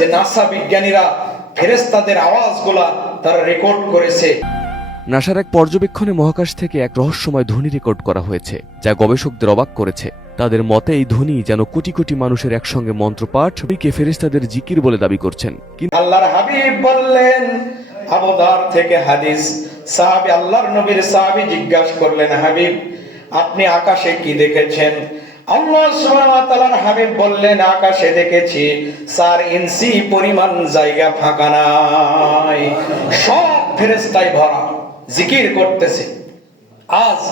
যে নাসা বিজ্ঞানীরা ফেরেস্তাদের আওয়াজগুলা তারা রেকর্ড করেছে। নাসার এক পর্যবেক্ষণে মহাকাশ থেকে এক রহস্যময় ধ্বনি রেকর্ড করা হয়েছে যা গবেষকদের অবাক করেছে। তাদের মতে এই ধ্বনি যেন কোটি কোটি মানুষের একসঙ্গে মন্ত্রপাঠ কে ফেরেস্তাদের জিকির বলে দাবি করছেন। আল্লাহর হাবিব বললেন আবুদার থেকে হাদিস। সাহাবি আল্লাহর নবীর সাহাবি জিজ্ঞাসা করলেন হাবিব আপনি আকাশে কি দেখেছেন? আল্লাহ সুবহানাহু হাবিব বললেন, আকাশে দেখেছি, চার ইঞ্চি পরিমাণ জায়গা ফাঁকা নাই। সব ভরা, জিকির করতেছে। আজ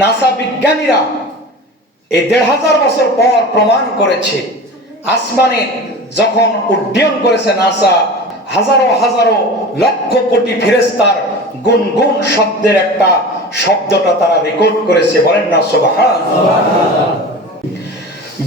নাসা বিজ্ঞানীরা এই দেড় হাজার বছর পর প্রমাণ করেছে, আসমানে যখন উড্ডয়ন করেছে নাসা, হাজারো হাজারো লক্ষ কোটি ফেরেস্তার গুনগুন শব্দের একটা শব্দটা তারা রেকর্ড করেছে। বলেন না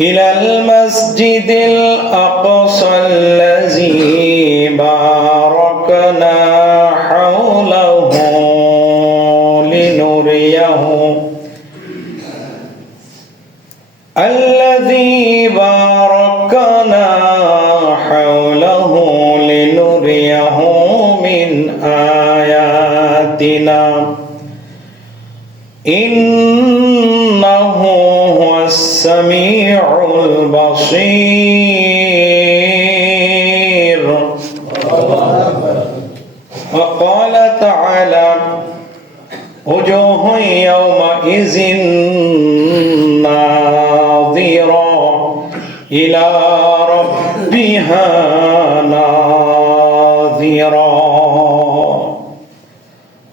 إلى المسجد الأقصى. البصير وقال تعالى وجوه يومئذ ناظرة إلى ربها ناظرة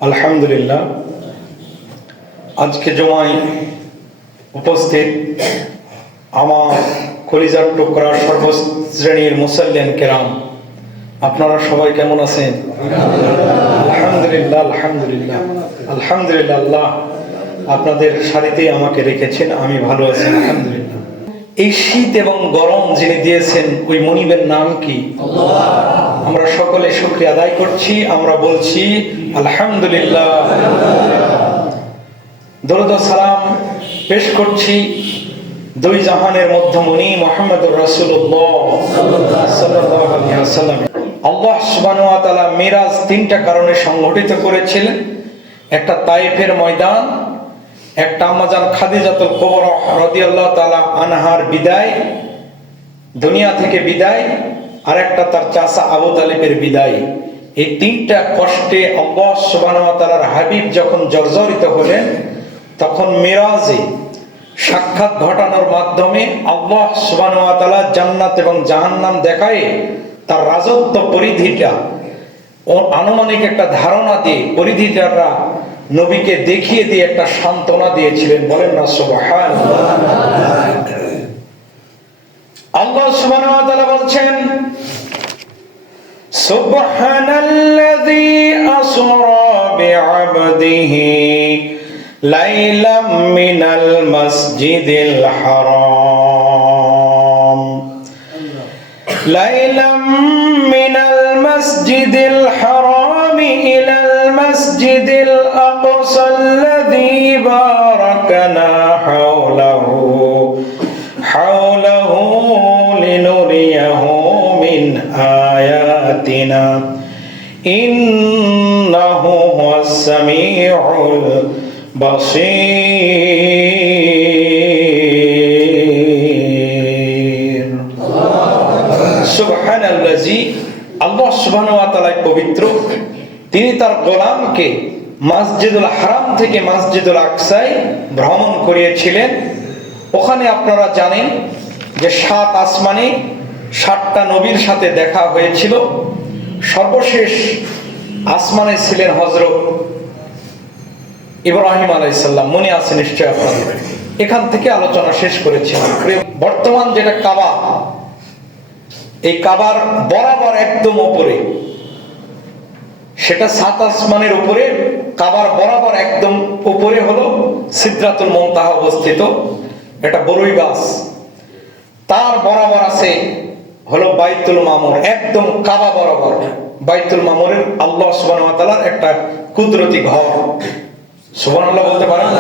الحمد لله আজকে জমায় উপস্থিত আমার কলিজার টুকরা সর্বশ্রেণীর মুসল্লেন কেরাম, আপনারা সবাই কেমন আছেন? আলহামদুলিল্লাহ আলহামদুলিল্লাহ আলহামদুলিল্লাহ। আল্লাহ আপনাদের সারিতে আমাকে রেখেছেন, আমি ভালো আছি, আলহামদুলিল্লাহ। এই শীত এবং গরম যিনি দিয়েছেন, ওই মনিবের নাম কি? আমরা সকলে শুক্রিয়া আদায় করছি, আমরা বলছি, আলহামদুলিল্লাহ। দরুদ সালাম পেশ করছি দুই জাহানের মধ্যমণি মোহাম্মদ ওয়াসাল্লাম। আল্লাহ তাআলা মিরাজ তিনটা কারণে সংগঠিত করেছিলেন। একটা তাইফের ময়দান, একটা আমাজান খাদিজাতুল কুবরা রাদিয়াল্লাহু তাআলা আনহার বিদায়, দুনিয়া থেকে বিদায়, আর একটা তার চাচা আবু তালেবের বিদায়। এই তিনটা কষ্টে আল্লাহ তাআলার হাবিব যখন জর্জরিত হলেন, তখন মিরাজে সাক্ষাৎ ঘটানোর মাধ্যমে আল্লাহ সুবহানাহু ওয়া তাআলা জান্নাত এবং জাহান্নাম দেখায় তার রাজত্ব পরিধিটা ও আনুমানিক একটা ধারণা দিয়ে পরিধিটারা নবীকে দেখিয়ে দিয়ে একটা সান্ত্বনা দিয়েছিলেন। বলেন না সুবহান আল্লাহ সুবহানাহু ওয়া তাআলা বলছেন, সুবহানাল্লাযী আসরা বি'আবদিহি ليلا من المسجد الحرام ليلا من المسجد الحرام إلى المسجد الأقصى الذي باركنا حوله حوله لنريه من آياتنا إنه هو السميع বাসীর। সুবহান আল্লাজি আল্লাহ সুবহান ওয়া পবিত্র। তিনি তার গোলামকে মসজিদুল হারাম থেকে মসজিদুল আকসায় ভ্রমণ করিয়েছিলেন। ওখানে আপনারা জানেন যে সাত আসমানে সাতটা নবীর সাথে দেখা হয়েছিল। সর্বশেষ আসমানে ছিলেন হজরত ইব্রাহিম আলাইসাল্লাম মনে আছে নিশ্চয় আপনাদের? এখান থেকে আলোচনা শেষ করেছিলাম বর্তমান যেটা কাবা, এই কাবার বরাবর একদম উপরে। সেটা সাত আসমানের উপরে, কাবার বরাবর একদম উপরে হলো সিদ্ধাতুল মন্তাহা অবস্থিত। এটা বড়ই গাছ তার বরাবর আছে হলো বাইতুল মামুর, একদম কাবা বরাবর। বাইতুল মামুরের আল্লাহ তাআলার একটা কুদরতি ঘর। সুবহানাল্লাহ বলতে পারেন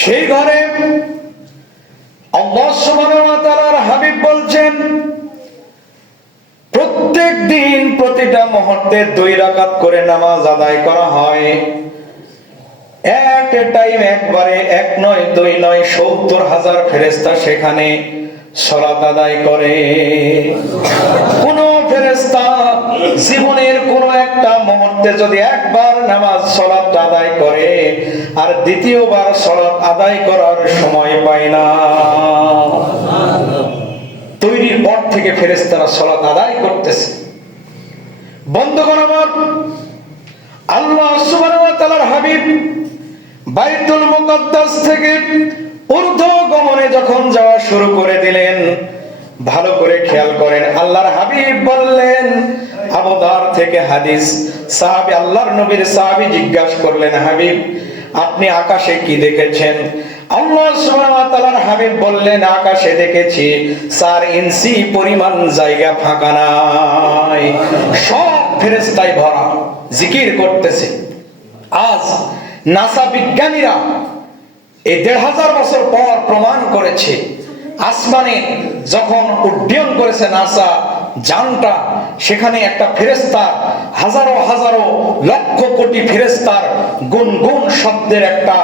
সেই ঘরে হাবিব বলছেন, প্রত্যেক দিন প্রতিটা মুহূর্তে দুই রাকাত করে নামাজ আদায় করা হয়। এক টাইম একবারে এক নয়, দুই নয়, সত্তর হাজার ফেরেস্তা সেখানে সলাত আদায় করে। কোন ফেরেস্তা জীবনের কোন একটা মুহূর্তে যদি একবার নামাজ আদায় করে, আর দ্বিতীয়বার আদায় করার সময় পায় না। তৈরির পর থেকে ফেরেস্তারা আদায় করতেছে। আল্লাহ সুবহানাহু ওয়া হাবিব বাইতুল মুকাদ্দাস থেকে ঊর্ধ্ব গমনে যখন যাওয়া শুরু করে দিলেন ভালো করে খেয়াল করেন। আল্লাহর হাবিব বললেন আবুদার থেকে হাদিস। সাহাবী, আল্লাহর নবীর সাহাবী জিজ্ঞাসা করলেন, হাবিব, আপনি আকাশে কি দেখেছেন? বললেন, আকাশে দেখেছি, চার ইঞ্চি পরিমাণ জায়গা ফাঁকা নাই। সব ভরা, জিকির করতেছে। আজ নাসা বিজ্ঞানীরা এই দেড় হাজার বছর পর প্রমাণ করেছে আসমানে যখন উড্ডয়ন করেছে নাসা যানটা সেখানে একটা ফেরেস্তার হাজারো হাজারো লক্ষ কোটি ফেরেস্তার গুনগুন শব্দের একটা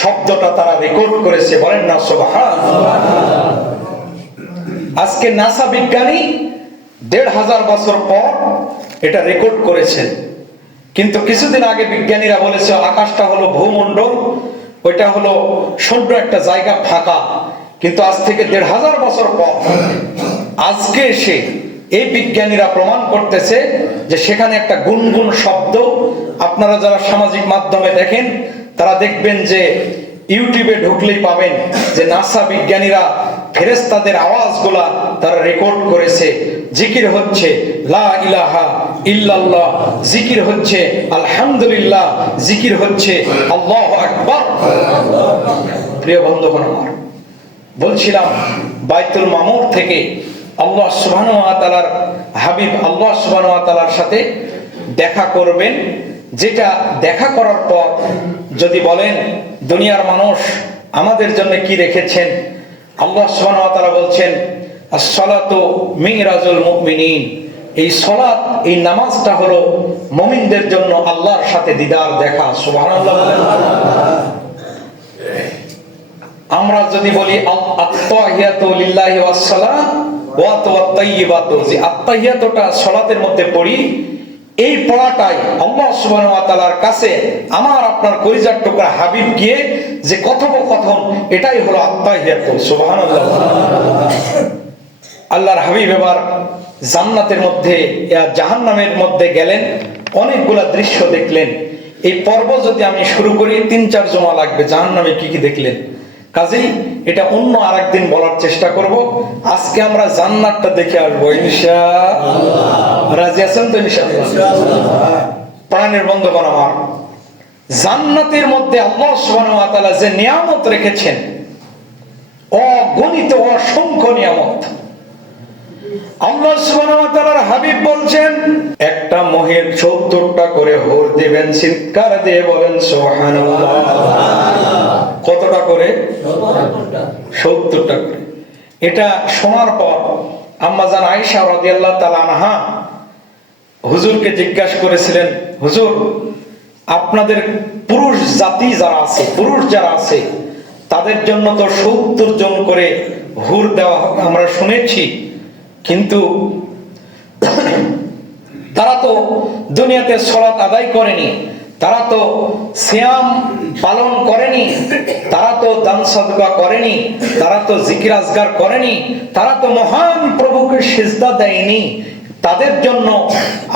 শব্দটা তারা রেকর্ড করেছে। বলেন না আজকে নাসা বিজ্ঞানী দেড় হাজার বছর পর এটা রেকর্ড করেছেন কিন্তু কিছুদিন আগে বিজ্ঞানীরা বলেছে, আকাশটা হলো ভূমণ্ডল, ওইটা হলো সদ্য একটা জায়গা ফাঁকা। কিন্তু আজ থেকে দেড় হাজার বছর পর আজকে এসে এই বিজ্ঞানীরা প্রমাণ করতেছে যে সেখানে একটা গুনগুন শব্দ, আপনারা যারা সামাজিক মাধ্যমে দেখেন, তারা দেখবেন যে ইউটিউবে ঢুকলেই পাবেন যে নাসা বিজ্ঞানীরা ফেরেস্তাদের আওয়াজগুলা তারা রেকর্ড করেছে। জিকির হচ্ছে, লা ইলাহা ইল্লাল্লাহ। জিকির হচ্ছে, আলহামদুলিল্লাহ। জিকির হচ্ছে, আল্লাহ আকবার। প্রিয় বন্ধুগণ আমার বলছিলাম, বাইতুল মামুর থেকে আল্লাহ তাআলার হাবিব আল্লাহ তাআলার সাথে দেখা করবেন। যেটা দেখা করার পর যদি বলেন, দুনিয়ার মানুষ আমাদের জন্য কি রেখেছেন? আল্লাহ তাআলা বলছেন as-salatu মিরাজুল মুমিনিন। এই সলাত, এই নামাজটা হলো মুমিনদের জন্য আল্লাহর সাথে দিদার দেখা। বলেন। আমরা যদি বলি মধ্যে পড়ি, এই কাছে আমার, আপনার হাবিব গিয়ে যে কথোপকথন, এটাই হলো আল্লাহর হাবিব এবার জান্নাতের মধ্যে জাহান্নামের মধ্যে গেলেন, অনেকগুলা দৃশ্য দেখলেন। এই পর্ব যদি আমি শুরু করি, তিন চার জমা লাগবে, জাহান্নামে কি কি দেখলেন? কাজেই এটা অন্য আরেকদিন বলার চেষ্টা করব। আজকে আমরা জান্নাতটা দেখে আসব ইনশা রাজি আছেন তো ইনশাআল্লাহ। প্রাণের বন্ধুগণ আমার জান্নাতের মধ্যে আল্লাহ সুবহানাহু ওয়া তাআলা যে নিয়ামত রেখেছেন অগণিত অসংখ্য নিয়ামত আল্লাহ তাআলার হাবিব বলছেন, একটা মহের 70টা করে হোর দিবেন, চিৎকার বলেন, সুবহানাল্লাহ। কতটা করে? 70টা করে। এটা শোনার পর আনহা হুজুরকে জিজ্ঞাসা করেছিলেন, হুজুর, আপনাদের পুরুষ জাতি যারা আছে, পুরুষ যারা আছে, তাদের জন্য তো সত্তর জন করে হুর দেওয়া আমরা শুনেছি। কিন্তু তারা তো দুনিয়াতে সলাৎ আদায় করেনি, তারা তো সিয়াম পালন করেনি, তারা তো দান সদকা করেনি, তারা তো জিকির আজগার করেনি, তারা তো মহান প্রভুকে সেজদা দেয়নি। তাদের জন্য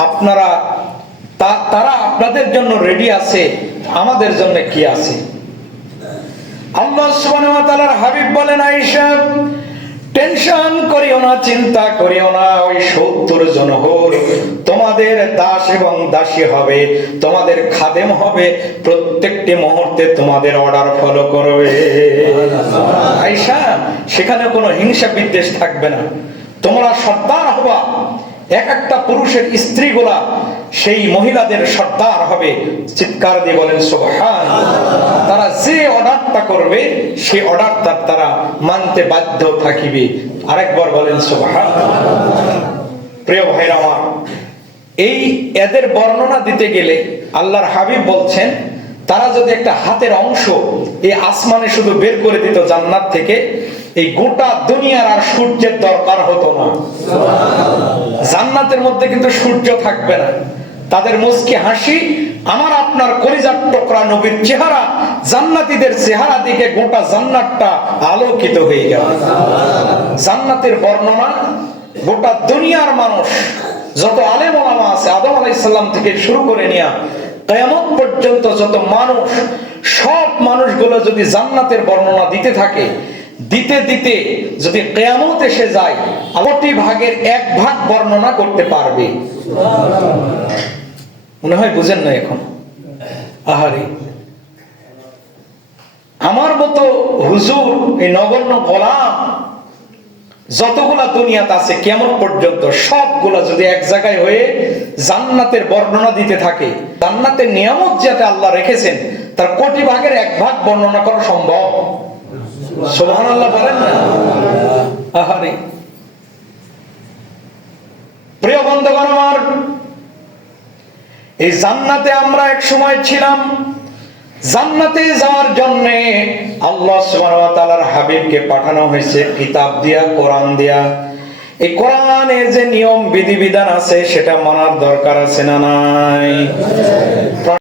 আপনারা তারা আপনাদের জন্য রেডি আছে, আমাদের জন্য কি আছে? আল্লাহ সুবহানাহু ওয়া তাআলার হাবিব বলেন, আয়েশা টেনশন করিও না, চিন্তা করিও না, ওই সত্তর জন হোর তোমাদের দাস এবং দাসী হবে, তোমাদের খাদেম হবে, প্রত্যেকটি মুহূর্তে তোমাদের অর্ডার ফলো করবে। আইসা সেখানে কোনো হিংসা বিদ্বেষ থাকবে না। তোমরা সর্দার হবা, এক একটা পুরুষের স্ত্রীগুলা সেই মহিলাদের সর্দার হবে চিৎকার দিয়ে বলেন সোহান তারা যে অর্ডারটা করবে, সেই অর্ডারটা তারা মানতে বাধ্য থাকিবে। আরেকবার বলেন সোহান প্রিয় ভাইরা আমার, এই এদের বর্ণনা দিতে গেলে আল্লাহর হাবিব বলছেন, তারা যদি একটা হাতের অংশ এই আসমানে শুধু বের করে দিত জান্নাত থেকে এই গোটা দুনিয়ার আর সূর্যের দরকার হতো না। জান্নাতের মধ্যে কিন্তু সূর্য থাকবে না। তাদের মুস্কি হাসি, আমার আপনার কলিজার টুকরা নবীর চেহারা, জান্নাতীদের চেহারা দিকে গোটা জান্নাতটা আলোকিত হয়ে গেল। জান্নাতের বর্ণনা, গোটা দুনিয়ার মানুষ, যত আলেম ওলামা আছে, আদম আলাইসাল্লাম থেকে শুরু করে নিয়া কেমন পর্যন্ত যত মানুষ, সব মানুষগুলো যদি জান্নাতের বর্ণনা দিতে থাকে দিতে দিতে যদি কেয়ামত এসে যায় আলোটি ভাগের এক ভাগ বর্ণনা করতে পারবে। মনে হয় বুঝেন না এখন? আহারে। আমার মতো হুজুর, এই নগণ্য গোলাম, যতগুলা দুনিয়াতে আছে, কেমন পর্যন্ত সবগুলা যদি এক জায়গায় হয়ে জান্নাতের বর্ণনা দিতে থাকে, জান্নাতের নিয়ামত যাতে আল্লাহ রেখেছেন, তার কোটি ভাগের এক ভাগ বর্ণনা করা সম্ভব। আল্লাহ প্রিয় বন্ধুগণ আমার, এই জান্নাতে আমরা এক সময় ছিলাম। জান্নাতে যাওয়ার জন্য আল্লাহ হাবিবকে পাঠানো হয়েছে, কিতাব দিয়া, কোরআন দিয়া। এই যে নিয়ম, বিধিবিধান আছে, সেটা মানার দরকার আছে না নাই?